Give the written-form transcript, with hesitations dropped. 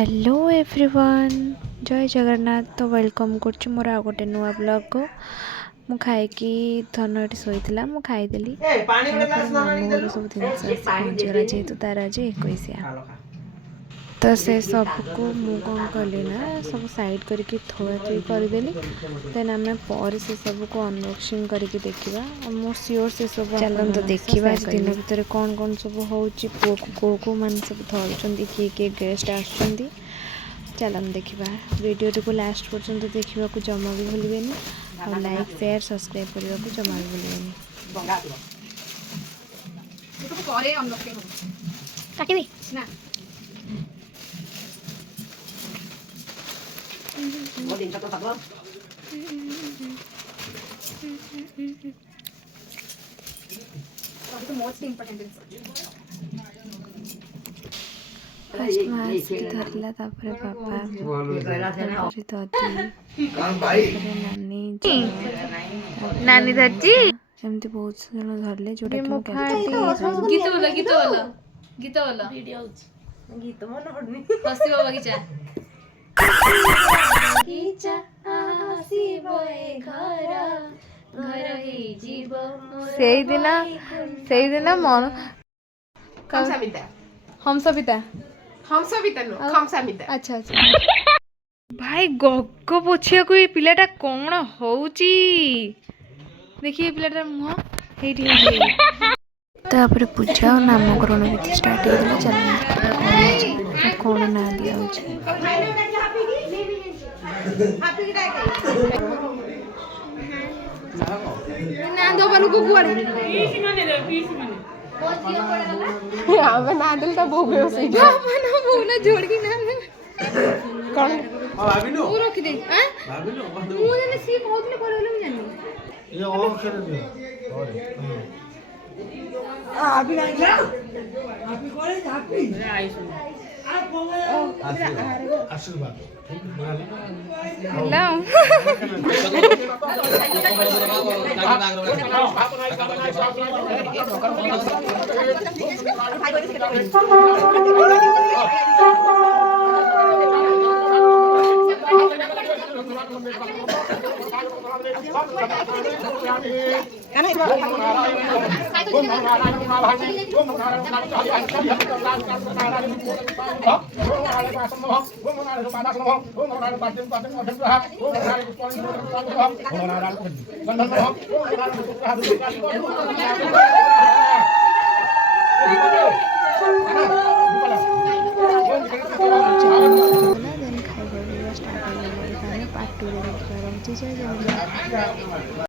Hello everyone, जय जगन्नाथ। तो welcome कर मोर आ गोटे नुआ ब्लॉग को। मु खाई धन ये शोला मु खाईदेली मामू घर सब जिनस पहुँचगला जेहेतु तार आज 21। तो से सबको मु कौन कली ना सब साइड करके थोड़ा थोड़ी करदेली। देन आम पर से सब को अनबॉक्सिंग करके देखा। मो सियोर से सब चलन तो देखा दिन भितर कौन कौन सब हो पुओ को कौ मान सब धरुंच किए किए गेस्ट आसुँच। चलन देखा वीडियो को लास्ट पर्यंत देखा जमा भी भूलें और लाइक शेयर सब्सक्राइब करने को जमा भी भूलें। फर्स्ट मास्क धरला तापर पापा नानी धरती एमती बहुत जन धरले जोटा गीत बोला गीत बोला गीत बोला गीत मन पड़नी हसीबो बगीचा बगीचा हसीबो ए घर घर हे जीवो सेई दिन मन हमसबिता अच्छा अच्छा भाई गग पोछिया को पिलाटा कौन होउची देखिए पिलाटार मुह तापर पूजा और नामकरण विधि स्टार्ट हो चल कौन ना दिया ना दो बालू को कुआड़े आवे ना दिल तो बो बेओ सही जा मना बो ना जोड़ के ना कौन भाभी नो रख दे हैं भाभी नो मु जने सी बहुत ने करले मु जानी ये और कर दे और भाभी ना जा भाभी करे भाभी मैं आई सुन आशीर्वाद हेलो पार्ट 2 रे देखिबार अछि। जय जगन्नाथ।